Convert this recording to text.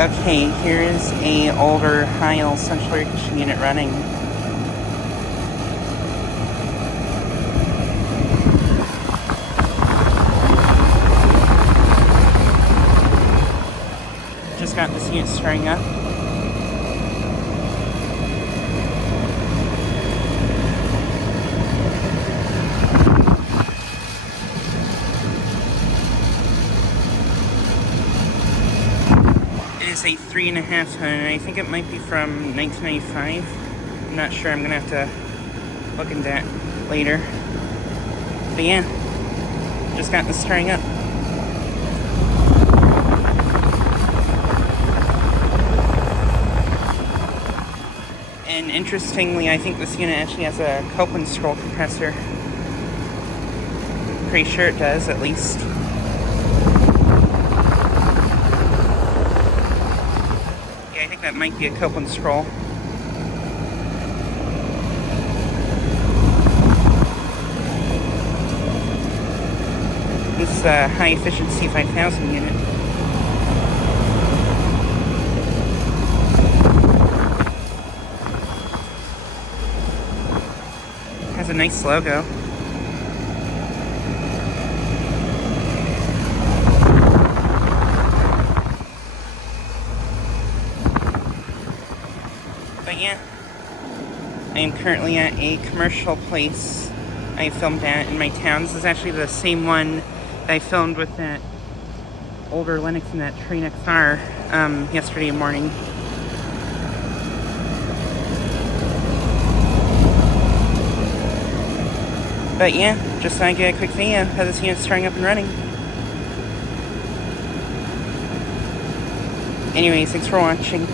Okay, here is a older Heil central air conditioning unit running. Just got this unit starting up. It is a 3.5 ton, and I think it might be from 1995. I'm not sure, I'm gonna have to look into that later. But yeah, just got this starting up. And interestingly, I think this unit actually has a Copeland scroll compressor. Pretty sure it does, at least. Yeah, I think that might be a Copeland scroll. This is a high efficiency 5000 unit. Has a nice logo. But yeah, I am currently at a commercial place I filmed at in my town. This is actually the same one that I filmed with that older Linux and that Train XR yesterday morning. But yeah, just thought I'd get a quick video of this unit starting up and running. Anyways, thanks for watching.